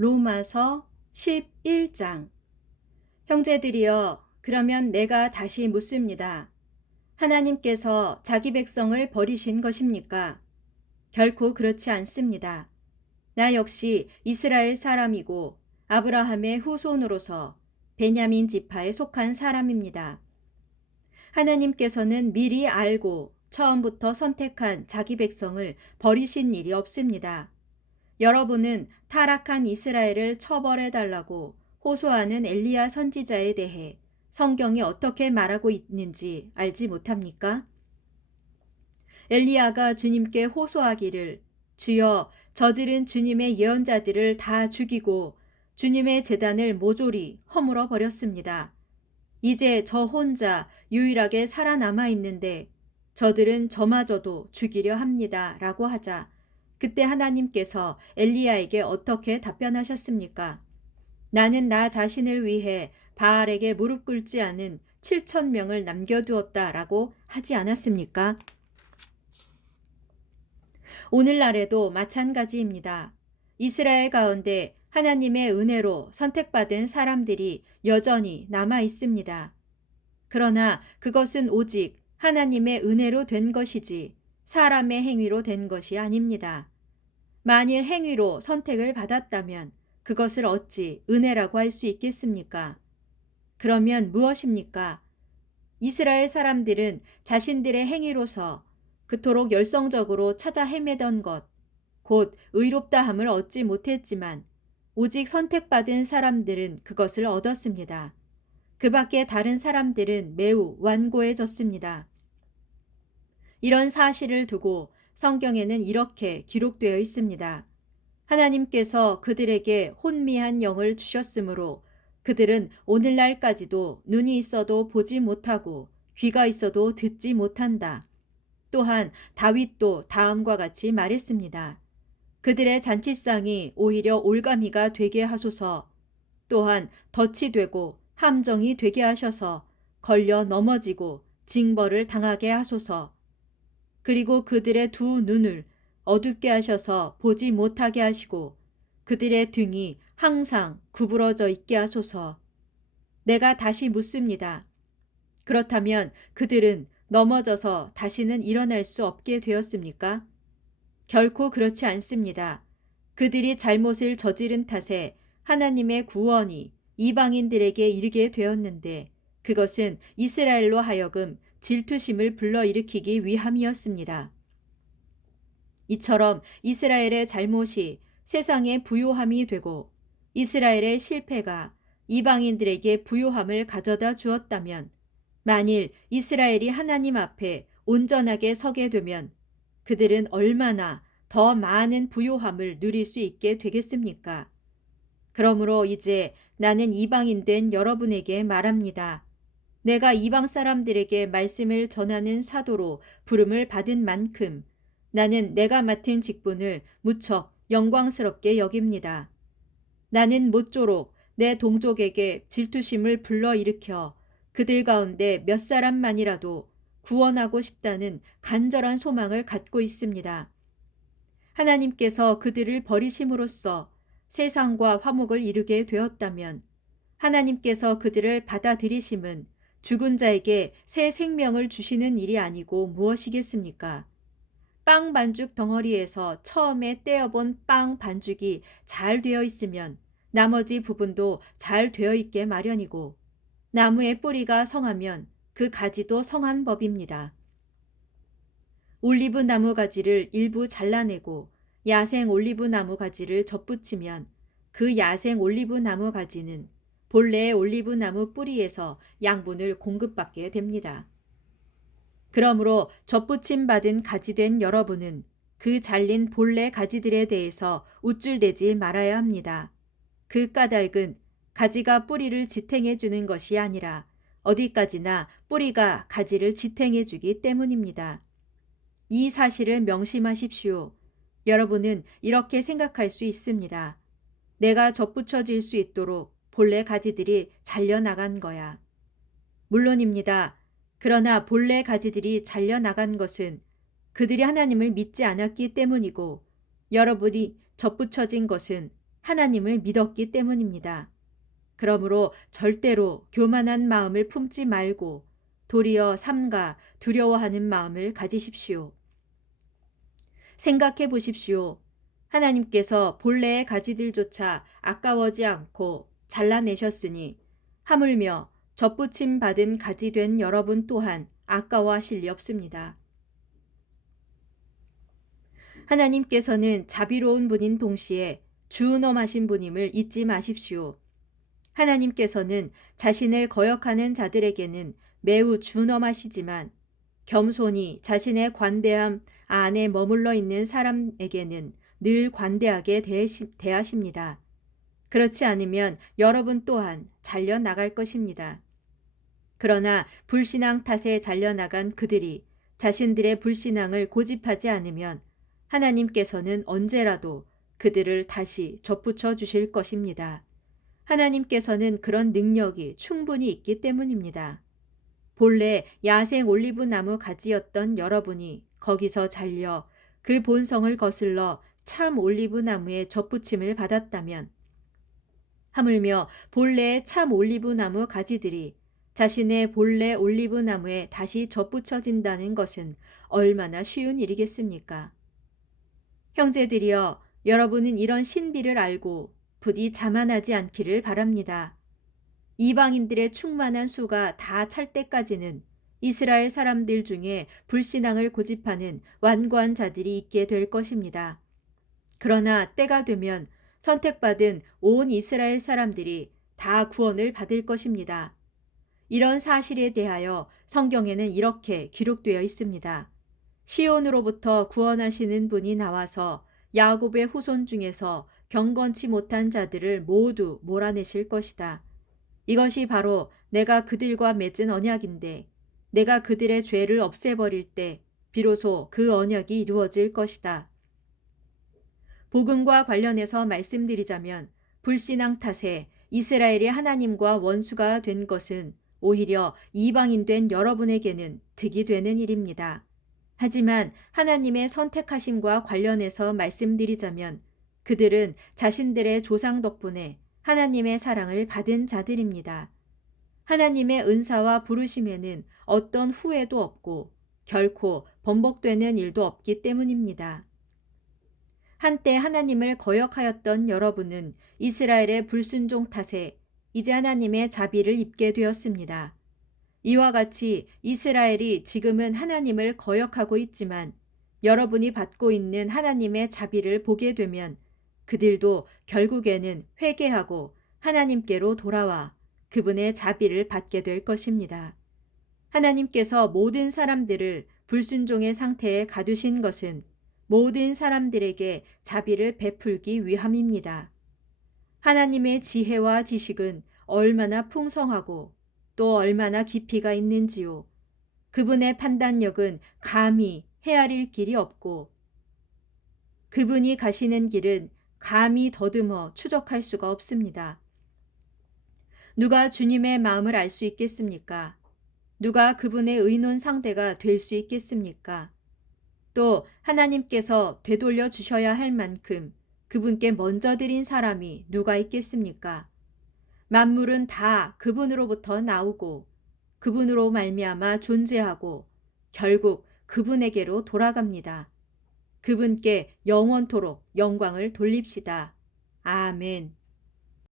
로마서 11장. 형제들이여, 그러면 내가 다시 묻습니다. 하나님께서 자기 백성을 버리신 것입니까? 결코 그렇지 않습니다. 나 역시 이스라엘 사람이고 아브라함의 후손으로서 베냐민 지파에 속한 사람입니다. 하나님께서는 미리 알고 처음부터 선택한 자기 백성을 버리신 일이 없습니다. 여러분은 타락한 이스라엘을 처벌해달라고 호소하는 엘리야 선지자에 대해 성경이 어떻게 말하고 있는지 알지 못합니까? 엘리야가 주님께 호소하기를, 주여, 저들은 주님의 예언자들을 다 죽이고 주님의 제단을 모조리 허물어 버렸습니다. 이제 저 혼자 유일하게 살아남아 있는데 저들은 저마저도 죽이려 합니다. 라고 하자, 그때 하나님께서 엘리야에게 어떻게 답변하셨습니까? 나는 나 자신을 위해 바알에게 무릎 꿇지 않은 7,000명을 남겨두었다 라고 하지 않았습니까? 오늘날에도 마찬가지입니다. 이스라엘 가운데 하나님의 은혜로 선택받은 사람들이 여전히 남아 있습니다. 그러나 그것은 오직 하나님의 은혜로 된 것이지 사람의 행위로 된 것이 아닙니다. 만일 행위로 선택을 받았다면 그것을 어찌 은혜라고 할 수 있겠습니까? 그러면 무엇입니까? 이스라엘 사람들은 자신들의 행위로서 그토록 열성적으로 찾아 헤매던 것, 곧 의롭다함을 얻지 못했지만 오직 선택받은 사람들은 그것을 얻었습니다. 그 밖에 다른 사람들은 매우 완고해졌습니다. 이런 사실을 두고 성경에는 이렇게 기록되어 있습니다. 하나님께서 그들에게 혼미한 영을 주셨으므로 그들은 오늘날까지도 눈이 있어도 보지 못하고 귀가 있어도 듣지 못한다. 또한 다윗도 다음과 같이 말했습니다. 그들의 잔치상이 오히려 올가미가 되게 하소서. 또한 덫이 되고 함정이 되게 하셔서 걸려 넘어지고 징벌을 당하게 하소서. 그리고 그들의 두 눈을 어둡게 하셔서 보지 못하게 하시고 그들의 등이 항상 구부러져 있게 하소서. 내가 다시 묻습니다. 그렇다면 그들은 넘어져서 다시는 일어날 수 없게 되었습니까? 결코 그렇지 않습니다. 그들이 잘못을 저지른 탓에 하나님의 구원이 이방인들에게 이르게 되었는데 그것은 이스라엘로 하여금 질투심을 불러일으키기 위함이었습니다. 이처럼 이스라엘의 잘못이 세상의 부요함이 되고 이스라엘의 실패가 이방인들에게 부요함을 가져다 주었다면 만일 이스라엘이 하나님 앞에 온전하게 서게 되면 그들은 얼마나 더 많은 부요함을 누릴 수 있게 되겠습니까? 그러므로 이제 나는 이방인 된 여러분에게 말합니다. 내가 이방 사람들에게 말씀을 전하는 사도로 부름을 받은 만큼 나는 내가 맡은 직분을 무척 영광스럽게 여깁니다. 나는 모쪼록 내 동족에게 질투심을 불러일으켜 그들 가운데 몇 사람만이라도 구원하고 싶다는 간절한 소망을 갖고 있습니다. 하나님께서 그들을 버리심으로써 세상과 화목을 이루게 되었다면 하나님께서 그들을 받아들이심은 죽은 자에게 새 생명을 주시는 일이 아니고 무엇이겠습니까? 빵 반죽 덩어리에서 처음에 떼어본 빵 반죽이 잘 되어 있으면 나머지 부분도 잘 되어 있게 마련이고 나무의 뿌리가 성하면 그 가지도 성한 법입니다. 올리브 나무 가지를 일부 잘라내고 야생 올리브 나무 가지를 접붙이면 그 야생 올리브 나무 가지는 본래의 올리브 나무 뿌리에서 양분을 공급받게 됩니다. 그러므로 접붙임 받은 가지된 여러분은 그 잘린 본래 가지들에 대해서 우쭐대지 말아야 합니다. 그 까닭은 가지가 뿌리를 지탱해 주는 것이 아니라 어디까지나 뿌리가 가지를 지탱해 주기 때문입니다. 이 사실을 명심하십시오. 여러분은 이렇게 생각할 수 있습니다. 내가 접붙여질 수 있도록 본래 가지들이 잘려나간 거야. 물론입니다. 그러나 본래 가지들이 잘려나간 것은 그들이 하나님을 믿지 않았기 때문이고 여러분이 접붙여진 것은 하나님을 믿었기 때문입니다. 그러므로 절대로 교만한 마음을 품지 말고 도리어 삼가 두려워하는 마음을 가지십시오. 생각해 보십시오. 하나님께서 본래의 가지들조차 아까워지 않고 잘라내셨으니 하물며 접붙임 받은 가지 된 여러분 또한 아까워하실 리 없습니다. 하나님께서는 자비로운 분인 동시에 주운엄하신 분임을 잊지 마십시오. 하나님께서는 자신을 거역하는 자들에게는 매우 준엄하시지만 겸손히 자신의 관대함 안에 머물러 있는 사람에게는 늘 관대하게 대하십니다. 그렇지 않으면 여러분 또한 잘려나갈 것입니다. 그러나 불신앙 탓에 잘려나간 그들이 자신들의 불신앙을 고집하지 않으면 하나님께서는 언제라도 그들을 다시 접붙여 주실 것입니다. 하나님께서는 그런 능력이 충분히 있기 때문입니다. 본래 야생 올리브 나무 가지였던 여러분이 거기서 잘려 그 본성을 거슬러 참 올리브 나무에 접붙임을 받았다면 하물며 본래의 참 올리브 나무 가지들이 자신의 본래 올리브 나무에 다시 접붙여진다는 것은 얼마나 쉬운 일이겠습니까? 형제들이여, 여러분은 이런 신비를 알고 부디 자만하지 않기를 바랍니다. 이방인들의 충만한 수가 다 찰 때까지는 이스라엘 사람들 중에 불신앙을 고집하는 완고한 자들이 있게 될 것입니다. 그러나 때가 되면 선택받은 온 이스라엘 사람들이 다 구원을 받을 것입니다. 이런 사실에 대하여 성경에는 이렇게 기록되어 있습니다. 시온으로부터 구원하시는 분이 나와서 야곱의 후손 중에서 경건치 못한 자들을 모두 몰아내실 것이다. 이것이 바로 내가 그들과 맺은 언약인데 내가 그들의 죄를 없애버릴 때 비로소 그 언약이 이루어질 것이다. 복음과 관련해서 말씀드리자면 불신앙 탓에 이스라엘이 하나님과 원수가 된 것은 오히려 이방인 된 여러분에게는 득이 되는 일입니다. 하지만 하나님의 선택하심과 관련해서 말씀드리자면 그들은 자신들의 조상 덕분에 하나님의 사랑을 받은 자들입니다. 하나님의 은사와 부르심에는 어떤 후회도 없고 결코 번복되는 일도 없기 때문입니다. 한때 하나님을 거역하였던 여러분은 이스라엘의 불순종 탓에 이제 하나님의 자비를 입게 되었습니다. 이와 같이 이스라엘이 지금은 하나님을 거역하고 있지만 여러분이 받고 있는 하나님의 자비를 보게 되면 그들도 결국에는 회개하고 하나님께로 돌아와 그분의 자비를 받게 될 것입니다. 하나님께서 모든 사람들을 불순종의 상태에 가두신 것은 모든 사람들에게 자비를 베풀기 위함입니다. 하나님의 지혜와 지식은 얼마나 풍성하고 또 얼마나 깊이가 있는지요. 그분의 판단력은 감히 헤아릴 길이 없고 그분이 가시는 길은 감히 더듬어 추적할 수가 없습니다. 누가 주님의 마음을 알 수 있겠습니까? 누가 그분의 의논 상대가 될 수 있겠습니까? 또 하나님께서 되돌려 주셔야 할 만큼 그분께 먼저 드린 사람이 누가 있겠습니까? 만물은 다 그분으로부터 나오고 그분으로 말미암아 존재하고 결국 그분에게로 돌아갑니다. 그분께 영원토록 영광을 돌립시다. 아멘.